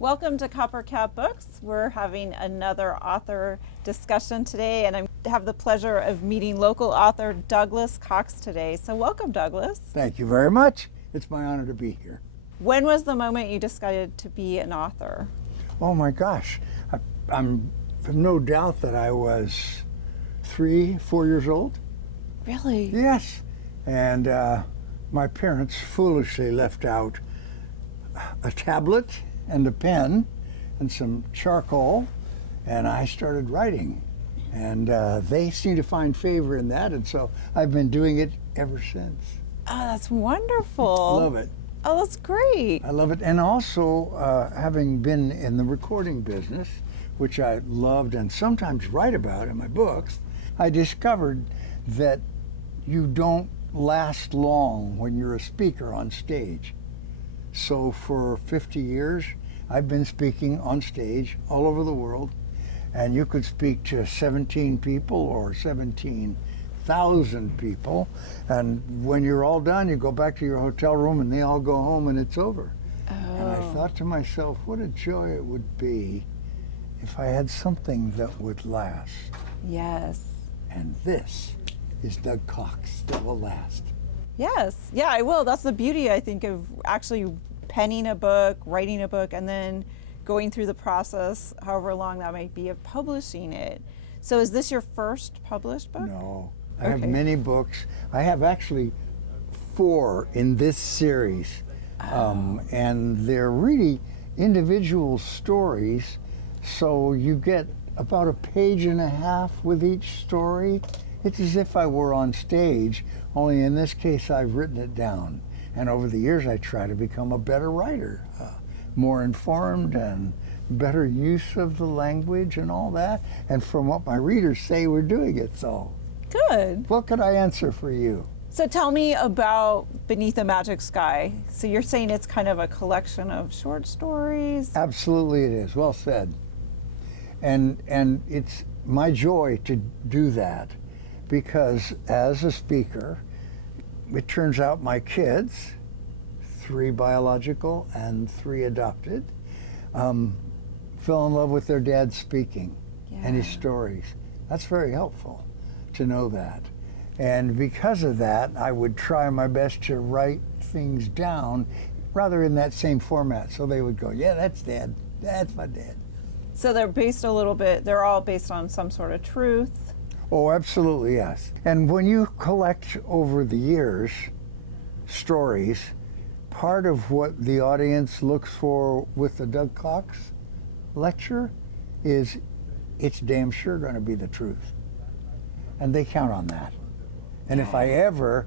Welcome to Copper Cat Books. We're having another author discussion today, and I have the pleasure of meeting local author Douglas Cox today. So welcome, Douglas. Thank you very much. It's my honor to be here. When was the moment you decided to be an author? Oh my gosh. I'm no doubt that I was 3-4 years old. Really? Yes. And my parents foolishly left out a tablet and a pen and some charcoal, and I started writing. And they seemed to find favor in that, and so I've been doing it ever since. Oh, that's wonderful. Love it. Oh, that's great. I love it. And also, having been in the recording business, which I loved and sometimes write about in my books, I discovered that you don't last long when you're a speaker on stage. So for 50 years, I've been speaking on stage all over the world, and you could speak to 17 people or 17,000 people, and when you're all done, you go back to your hotel room and they all go home and it's over. Oh. And I thought to myself, what a joy it would be if I had something that would last. Yes. And this is Doug Cox that will last. Yes. Yeah, I will. That's the beauty, I think, of actually penning a book, writing a book, and then going through the process, however long that might be, of publishing it. So is this your first published book? No. I have many books. I have actually 4 in this series. And they're really individual stories. So you get about a page and a half with each story. It's as if I were on stage, only in this case I've written it down. And over the years I try to become a better writer, more informed and better use of the language and all that. And from what my readers say, we're doing it. So Good. what could I answer for you? So tell me about Beneath a Magic Sky. So you're saying it's kind of a collection of short stories? Absolutely it is. Well said. And it's my joy to do that, because as a speaker, it turns out my kids, 3 biological and 3 adopted, fell in love with their dad speaking and his stories. That's very helpful to know that. And because of that, I would try my best to write things down rather in that same format. So they would go, yeah, that's Dad. That's my dad. So they're all based on some sort of truth. Oh, absolutely, yes. And when you collect over the years stories, part of what the audience looks for with the Doug Cox lecture is it's damn sure going to be the truth. And they count on that. And if I ever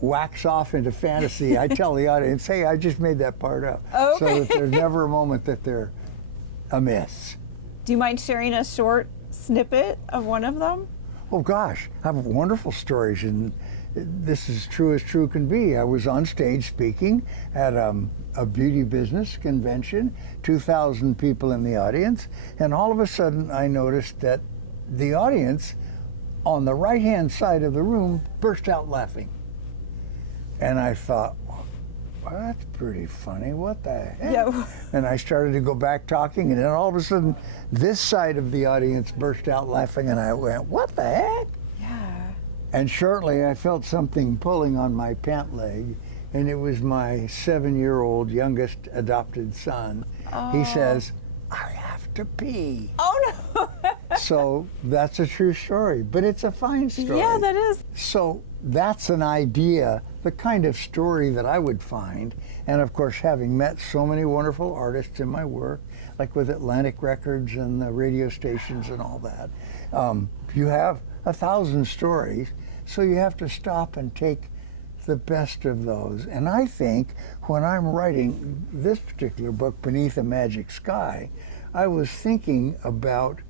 wax off into fantasy, I tell the audience, hey, I just made that part up. Okay. So that there's never a moment that they're amiss. Do you mind sharing a short snippet of one of them? Oh gosh, I have wonderful stories, and this is true as true can be. I was on stage speaking at a beauty business convention, 2,000 people in the audience, and all of a sudden I noticed that the audience on the right-hand side of the room burst out laughing. And I thought, well, that's pretty funny, what the heck? Yeah. And I started to go back talking, and then all of a sudden, this side of the audience burst out laughing, and I went, what the heck? Yeah. And shortly, I felt something pulling on my pant leg, and it was my 7-year-old youngest adopted son. Oh. He says, I have to pee. Oh, no. So that's a true story, but it's a fine story. Yeah, that is. So that's an idea, the kind of story that I would find. And of course, having met so many wonderful artists in my work, like with Atlantic Records and the radio stations and all that, you have 1,000 stories, so you have to stop and take the best of those. And I think when I'm writing this particular book, Beneath a Magic Sky, I was thinking about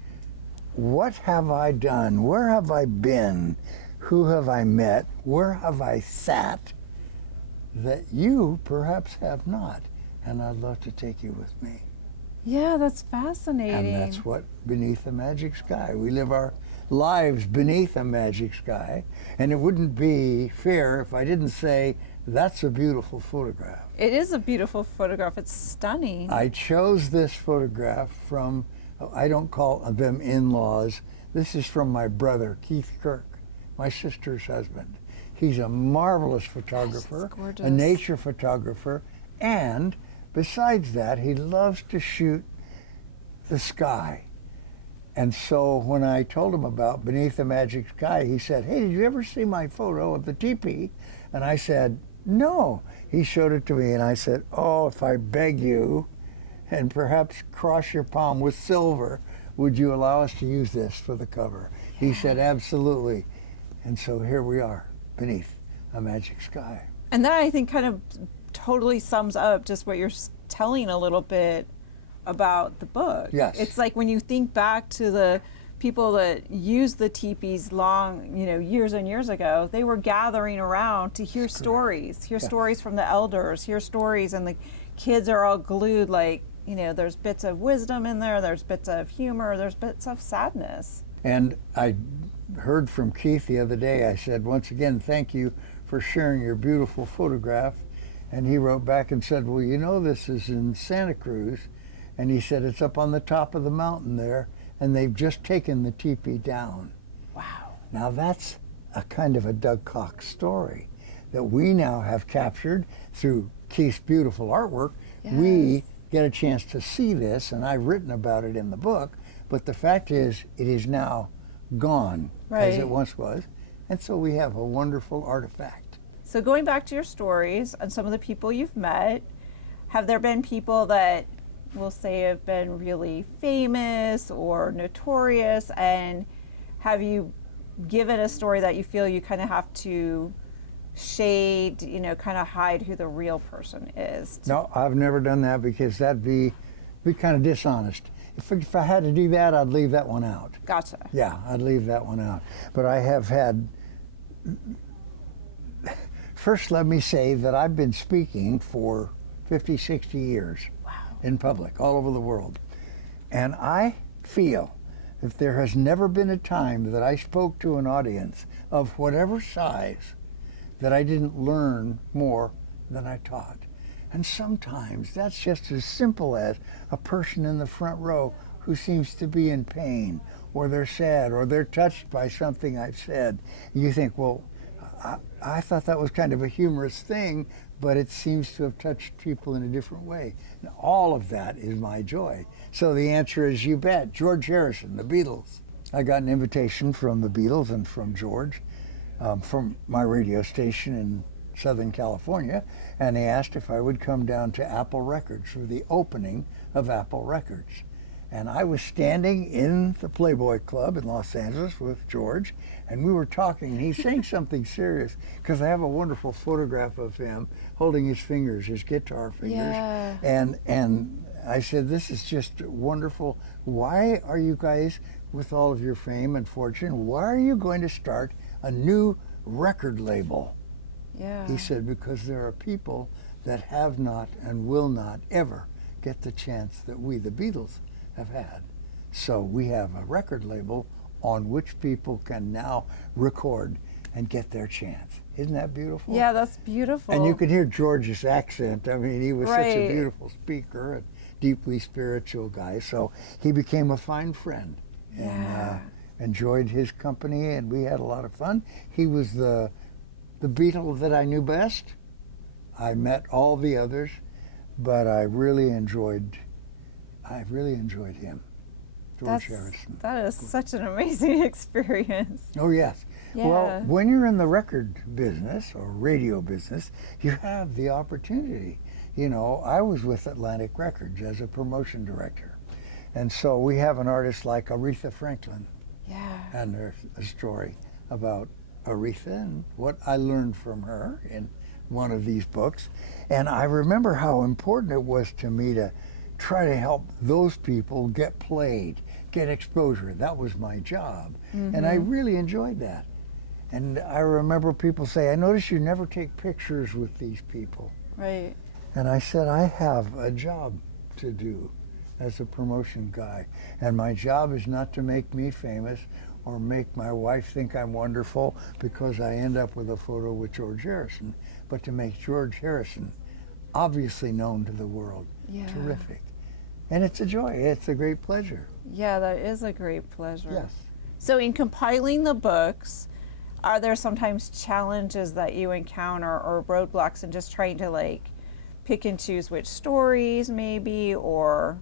what have I done? Where have I been? Who have I met? Where have I sat that you perhaps have not? And I'd love to take you with me. Yeah, that's fascinating. And that's what Beneath a Magic Sky. We live our lives beneath a magic sky. And it wouldn't be fair if I didn't say That's a beautiful photograph. It is a beautiful photograph. It's stunning. I chose this photograph from, I don't call them in-laws. This is from my brother, Keith Kirk, my sister's husband. He's a marvelous photographer, a nature photographer, and besides that, he loves to shoot the sky. And so when I told him about Beneath the Magic Sky, he said, "Hey, did you ever see my photo of the teepee?" And I said, "No." He showed it to me, and I said, "Oh, if I beg you, and perhaps cross your palm with silver, would you allow us to use this for the cover?" He said, "Absolutely." And so here we are, Beneath a Magic Sky. And that, I think, kind of totally sums up just what you're telling a little bit about the book. Yes. It's like when you think back to the people that used the teepees long, years and years ago, they were gathering around to hear stories, stories from the elders, hear stories, and the kids are all glued like, there's bits of wisdom in there, there's bits of humor, there's bits of sadness. And I heard from Keith the other day, I said, "Once again, thank you for sharing your beautiful photograph." And he wrote back and said, "Well, this is in Santa Cruz." And he said, "It's up on the top of the mountain there, and they've just taken the teepee down." Wow. Now that's a kind of a Doug Cox story that we now have captured through Keith's beautiful artwork. Yes. We get a chance to see this, and I've written about it in the book, but the fact is it is now gone as it once was, and so we have a wonderful artifact. So going back to your stories and some of the people you've met, have there been people that we'll say have been really famous or notorious, and have you given a story that you feel you kind of have to shade, kind of hide who the real person is? No, I've never done that because that'd be kind of dishonest. If I had to do that, I'd leave that one out. Gotcha. Yeah, I'd leave that one out. But I have had, first let me say that I've been speaking for 50, 60 years. In public, all over the world. And I feel that there has never been a time that I spoke to an audience of whatever size that I didn't learn more than I taught. And sometimes that's just as simple as a person in the front row who seems to be in pain, or they're sad, or they're touched by something I've said. You think, well, I thought that was kind of a humorous thing, but it seems to have touched people in a different way. And all of that is my joy. So the answer is, you bet. George Harrison, the Beatles. I got an invitation from the Beatles and from George, from my radio station in Southern California, and they asked if I would come down to Apple Records for the opening of Apple Records. And I was standing in the Playboy Club in Los Angeles with George, and we were talking, and he's saying something serious, because I have a wonderful photograph of him holding his fingers, his guitar fingers. Yeah. And I said, "This is just wonderful. Why are you guys, with all of your fame and fortune, why are you going to start a new record label?" Yeah. He said, "Because there are people that have not and will not ever get the chance that we, the Beatles, have had. So we have a record label on which people can now record and get their chance." Isn't that beautiful? Yeah, that's beautiful. And you could hear George's accent. I mean, he was such a Right. beautiful speaker and deeply spiritual guy. So he became a fine friend, and Yeah. enjoyed his company, and we had a lot of fun. He was the Beatle that I knew best. I met all the others, but I really enjoyed him, George Harrison. That is such an amazing experience. Oh, yes. Yeah. Well, when you're in the record business or radio business, you have the opportunity. I was with Atlantic Records as a promotion director. And so we have an artist like Aretha Franklin. Yeah. And there's a story about Aretha and what I learned from her in one of these books. And I remember how important it was to me to try to help those people get played, get exposure. That was my job. Mm-hmm. And I really enjoyed that. And I remember people say, "I notice you never take pictures with these people." Right. And I said, "I have a job to do as a promotion guy. And my job is not to make me famous or make my wife think I'm wonderful because I end up with a photo with George Harrison, but to make George Harrison obviously known to the world. Yeah. Terrific. And it's a joy. It's a great pleasure. Yeah, that is a great pleasure. Yes. So in compiling the books, are there sometimes challenges that you encounter or roadblocks in just trying to like pick and choose which stories maybe, or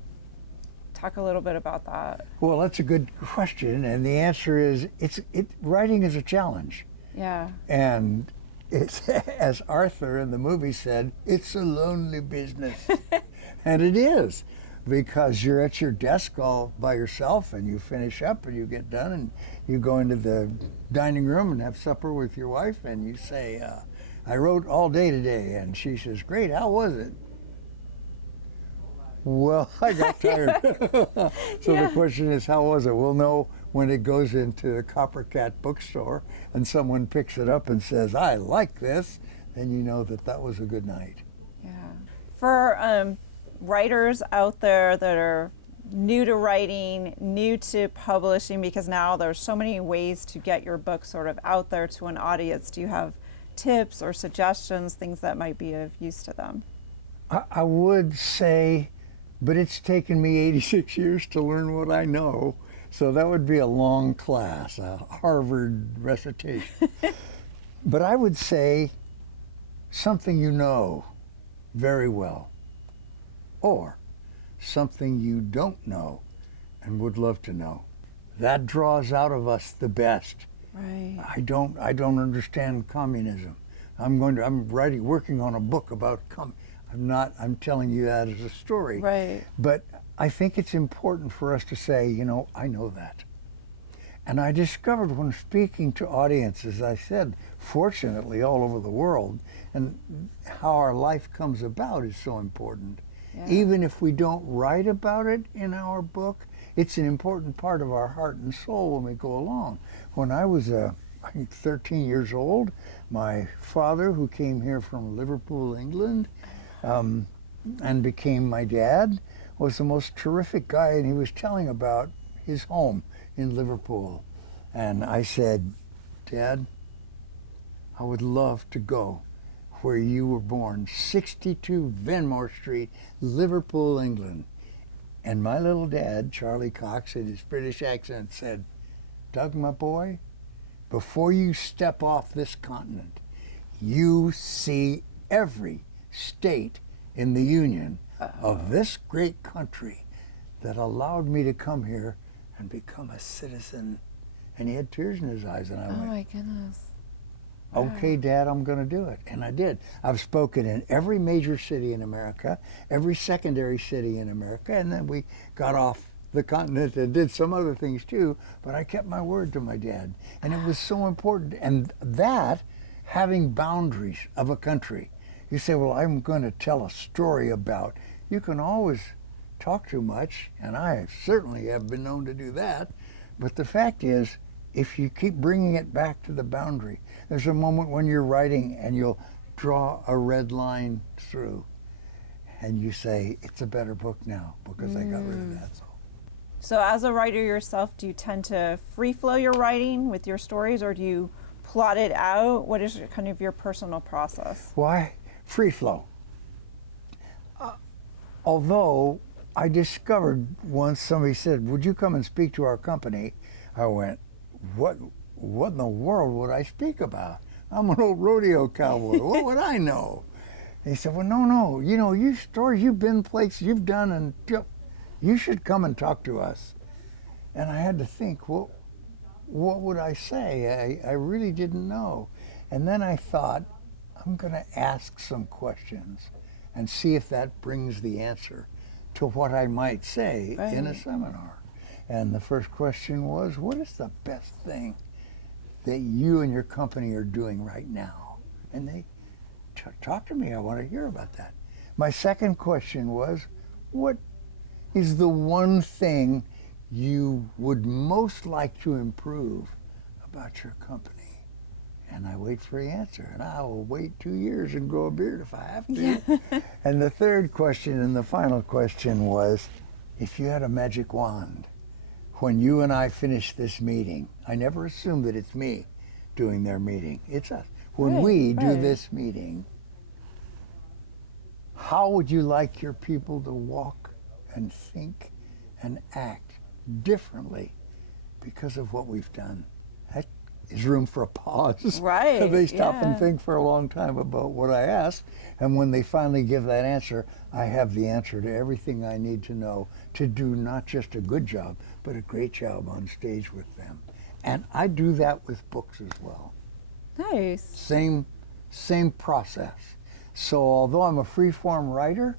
talk a little bit about that? Well, that's a good question, and the answer is writing is a challenge. Yeah. And it's, as Arthur in the movie said, it's a lonely business. And it is, because you're at your desk all by yourself and you finish up and you get done and you go into the dining room and have supper with your wife and you say, I wrote all day today. And she says, great, how was it? Well, I got tired. So Yeah. the question is, how was it? We'll know when it goes into the Coppercat bookstore and someone picks it up and says, I like this, then you know that that was a good night. Yeah. For writers out there that are new to writing, new to publishing, because now there's so many ways to get your book sort of out there to an audience, do you have tips or suggestions, things that might be of use to them? I would say, but it's taken me 86 years to learn what I know, so that would be a long class, a Harvard recitation. But I would say something you know very well, or something you don't know and would love to know. That draws out of us the best. Right. I don't understand communism. I'm working on a book about I'm telling you that as a story. Right. But I think it's important for us to say, you know, I know that. And I discovered when speaking to audiences, I said, fortunately all over the world, and how our life comes about is so important. Yeah. Even if we don't write about it in our book, it's an important part of our heart and soul when we go along. When I was, I think, 13 years old, my father, who came here from Liverpool, England, and became my dad, was the most terrific guy, and he was telling about his home in Liverpool. And I said, Dad, I would love to go where you were born, 62 Venmore Street, Liverpool, England. And my little dad, Charlie Cox, in his British accent said, Doug, my boy, before you step off this continent, you see every state in the Union of this great country that allowed me to come here and become a citizen. And he had tears in his eyes, and I went, my goodness. okay, Dad, I'm going to do it. And I did. I've spoken in every major city in America, every secondary city in America, and then we got off the continent and did some other things too, but I kept my word to my dad. And it was so important. And that, having boundaries of a country, you say, well, I'm going to tell a story about, you can always talk too much, and I certainly have been known to do that, but the fact is, if you keep bringing it back to the boundary, there's a moment when you're writing and you'll draw a red line through and you say, it's a better book now because I got rid of that. So as a writer yourself, do you tend to free flow your writing with your stories, or do you plot it out? What is kind of your personal process? Why? Free flow. Although I discovered once somebody said, would you come and speak to our company? I went, what in the world would I speak about? I'm an old rodeo cowboy. What would I know? And he said, well, no, you know, you stories, you've been places, you've done, and you should come and talk to us. And I had to think, well, what would I say? I really didn't know. And then I thought, I'm going to ask some questions and see if that brings the answer to what I might say in a seminar. And the first question was, what is the best thing that you and your company are doing right now? And they talk to me. I want to hear about that. My second question was, what is the one thing you would most like to improve about your company? And I wait for the answer, and I will wait 2 years and grow a beard if I have to. Yeah. And the third question and the final question was, if you had a magic wand, when you and I finish this meeting, I never assume that it's me doing their meeting. It's us. When we do this meeting, how would you like your people to walk and think and act differently because of what we've done? That is room for a pause. Right. They stop and think for a long time about what I asked, and when they finally give that answer, I have the answer to everything I need to know to do not just a good job, but a great job on stage with them. And I do that with books as well. Nice. Same process. So although I'm a free-form writer,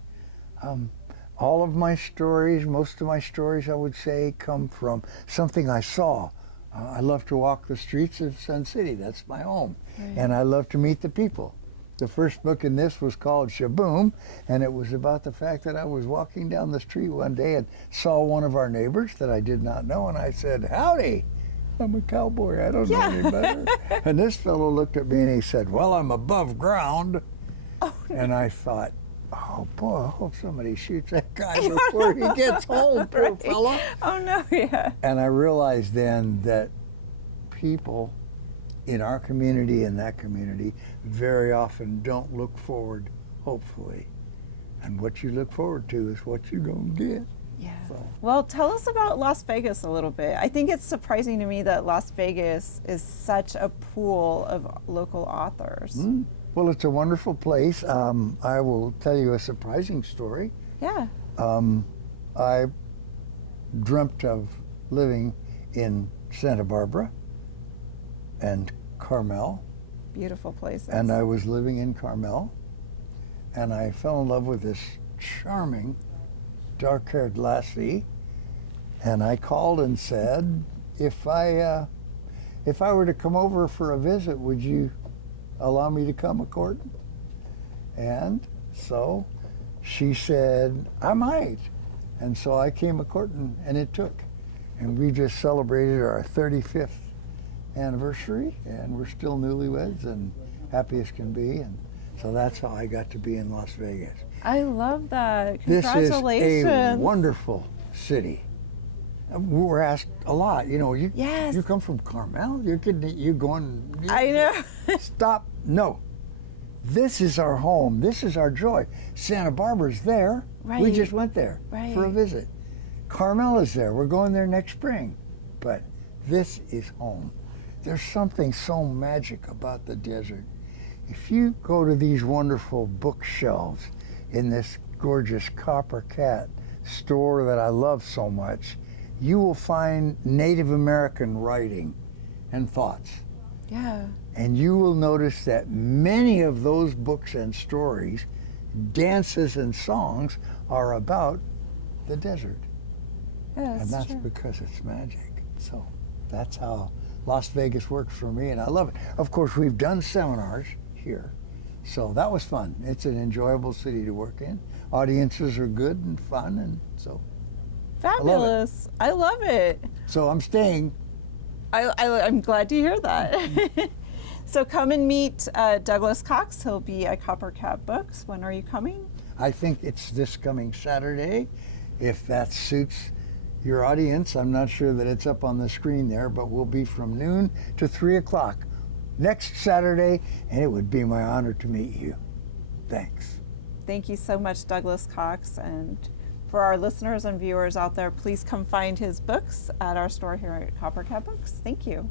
all of my stories, most of my stories, I would say, come from something I saw. I love to walk the streets of Sun City. That's my home. Right. And I love to meet the people. The first book in this was called Shaboom, and it was about the fact that I was walking down the street one day and saw one of our neighbors that I did not know, and I said, "Howdy, I'm a cowboy, I don't know any better." And this fellow looked at me and he said, "Well, I'm above ground." Oh, no. And I thought, oh boy, I hope somebody shoots that guy before he gets home, poor Right. fella. Oh no, yeah. And I realized then that people in our community and that community very often don't look forward, hopefully. And what you look forward to is what you're going to get. Yeah. So. Well, tell us about Las Vegas a little bit. I think it's surprising to me that Las Vegas is such a pool of local authors. Well, it's a wonderful place. I will tell you a surprising story. Yeah. I dreamt of living in Santa Barbara and Carmel, Beautiful places. and I was living in Carmel, and I fell in love with this charming, dark-haired lassie, and I called and said, if I were to come over for a visit, would you allow me to come a-courting? And so she said, I might. And so I came a-courting, and it took. And we just celebrated our 35th anniversary, and we're still newlyweds and happy as can be. And so that's how I got to be in Las Vegas. I love that. This is Congratulations. a wonderful city. We're asked a lot, you Yes. you come from Carmel? You're kidding, you're going, I know. stop, no. This is our home, this is our joy. Santa Barbara's there, we Right. just went there Right. for a visit. Carmel is there, we're going there next spring. But this is home. There's something so magic about the desert. If you go to these wonderful bookshelves in this gorgeous Copper Cat store that I love so much, you will find Native American writing and thoughts. Yeah. And you will notice that many of those books and stories, dances and songs, are about the desert. Yeah, And that's true. because it's magic. So that's how Las Vegas works for me, and I love it. Of course, we've done seminars here, so that was fun. It's an enjoyable city to work in. Audiences are good and fun, and so Fabulous. I love it. so I'm staying. I'm glad to hear that. So come and meet Douglas Cox. He'll be at Copper Cat Books. When are you coming? I think it's this coming Saturday, if that suits your audience. I'm not sure that it's up on the screen there, but we'll be from noon to 3 o'clock next Saturday, and it would be my honor to meet you. Thanks. Thank you so much, Douglas Cox. And for our listeners and viewers out there, please come find his books at our store here at Copper Cat Books. Thank you.